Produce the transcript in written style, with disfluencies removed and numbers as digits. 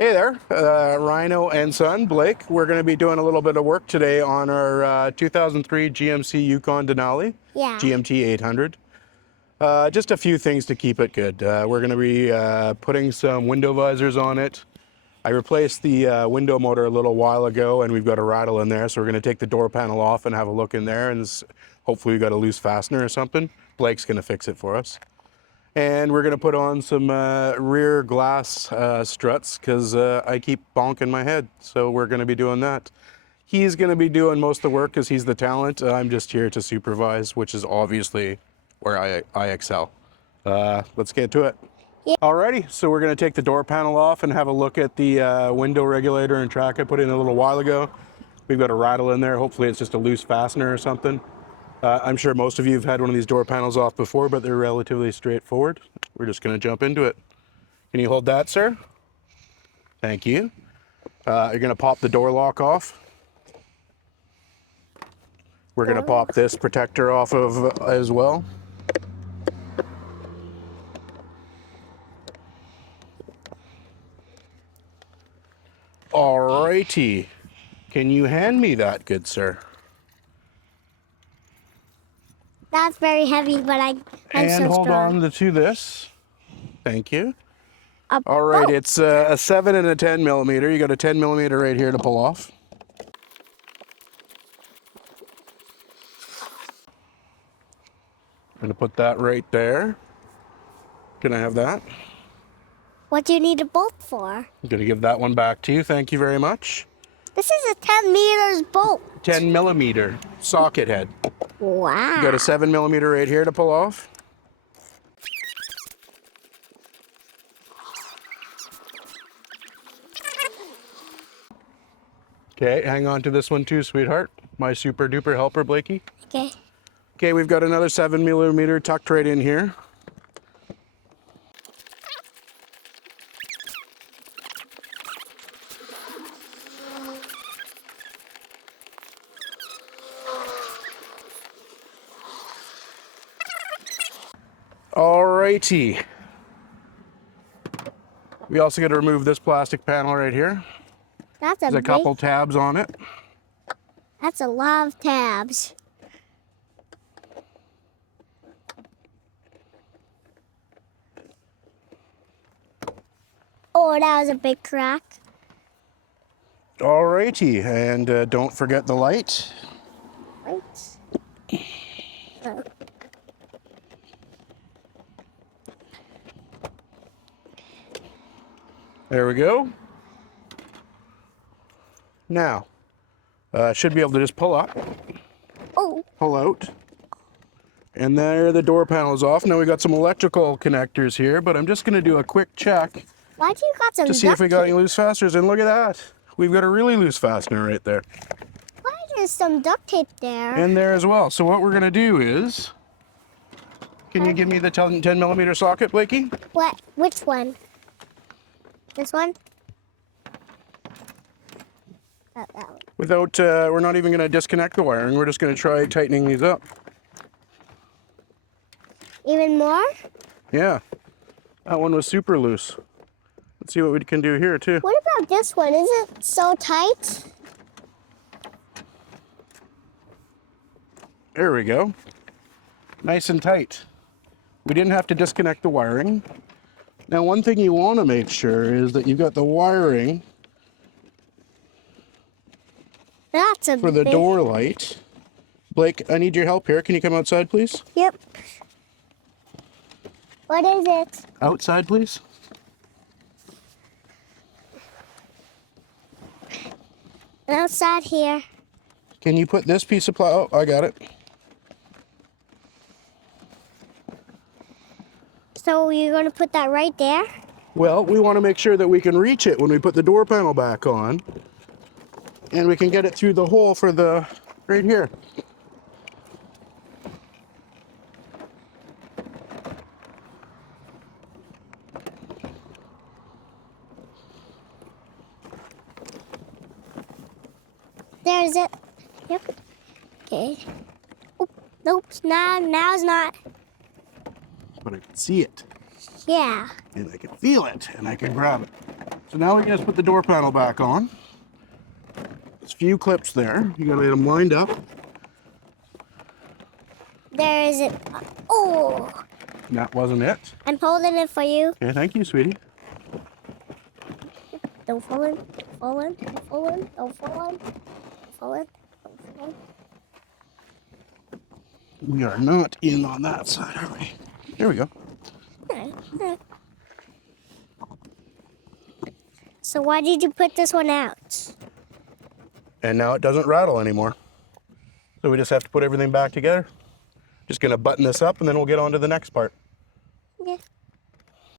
Hey there, Rhino and Son, Blake. We're going to be doing a little bit of work today on our 2003 GMC Yukon Denali, Yeah. GMT800. Just a few things to keep it good. We're going to be putting some window visors on it. I replaced the window motor a little while ago and we've got a rattle in there, so we're going to take the door panel off and have a look in there, and hopefully we've got a loose fastener or something. Blake's going to fix it for us. And we're going to put on some rear glass struts because I keep bonking my head. So we're going to be doing that. He's going to be doing most of the work because he's the talent. I'm just here to supervise, which is obviously where I excel. Let's get to it. Yeah. Alrighty, so we're going to take the door panel off and have a look at the window regulator and track I put in a little while ago. We've got a rattle in there. Hopefully it's just a loose fastener or something. I'm sure most of you have had one of these door panels off before, but they're relatively straightforward. We're just going to jump into it. Can you hold that, sir? Thank you. You're going to pop the door lock off. We're going to pop this protector off of as well. Alrighty. Can you hand me that, good sir? That's very heavy, but I'm and so hold strong. on to this. Thank you. All right, it's a 7 and a 10 millimeter. You got a 10 millimeter right here to pull off. I'm gonna put that right there. Can I have that? What do you need a bolt for? I'm gonna give that one back to you. Thank you very much. This is a 10 meters bolt. 10 millimeter socket head. Wow. You got a 7 millimeter right here to pull off. Okay, hang on to this one too, sweetheart. My super duper helper, Blakey. Okay. Okay, we've got another 7 millimeter tucked right in here. Alrighty. We also got to remove this plastic panel right here. There's a couple tabs on it. That's a lot of tabs. Oh, that was a big crack. Alrighty, and don't forget the light. Right. Oh. There we go. Now, should be able to just pull up, pull out, and there the door panel is off. Now we got some electrical connectors here, but I'm just going to do a quick check Why do you got some to see if we got any loose fasteners. And look at that, we've got a really loose fastener right there. Why there's some duct tape there? And there as well. So what we're going to do is, can you give me the 10 millimeter socket, Blakey? What? Which one? This one? That one. Without, we're not even going to disconnect the wiring. We're just going to try tightening these up. Even more? Yeah, that one was super loose. Let's see what we can do here too. What about this one? Is it so tight? There we go. Nice and tight. We didn't have to disconnect the wiring. Now, one thing you want to make sure is that you've got the wiring for the door light. Blake, I need your help here. Can you come outside, please? Yep. What is it? Outside, please. Outside here. Can you put this piece of oh, I got it. So you're going to put that right there? Well, we want to make sure that we can reach it when we put the door panel back on. And we can get it through the hole for the, right here. There's it. Yep. Okay. Oh, nope. Now it's not. But I can see it. Yeah. And I can feel it, and I can grab it. So now we can just put the door panel back on. There's a few clips there. You gotta get them lined up. There is it. Oh, That wasn't it. I'm holding it for you. Okay, thank you, sweetie. Don't fall in. Don't fall in. Don't fall in. Don't fall in. Don't fall in. Don't fall in. We are not in on that side, are we? There we go. Okay, okay. So why did you put this one out? And now it doesn't rattle anymore. So we just have to put everything back together. Just gonna button this up and then we'll get on to the next part.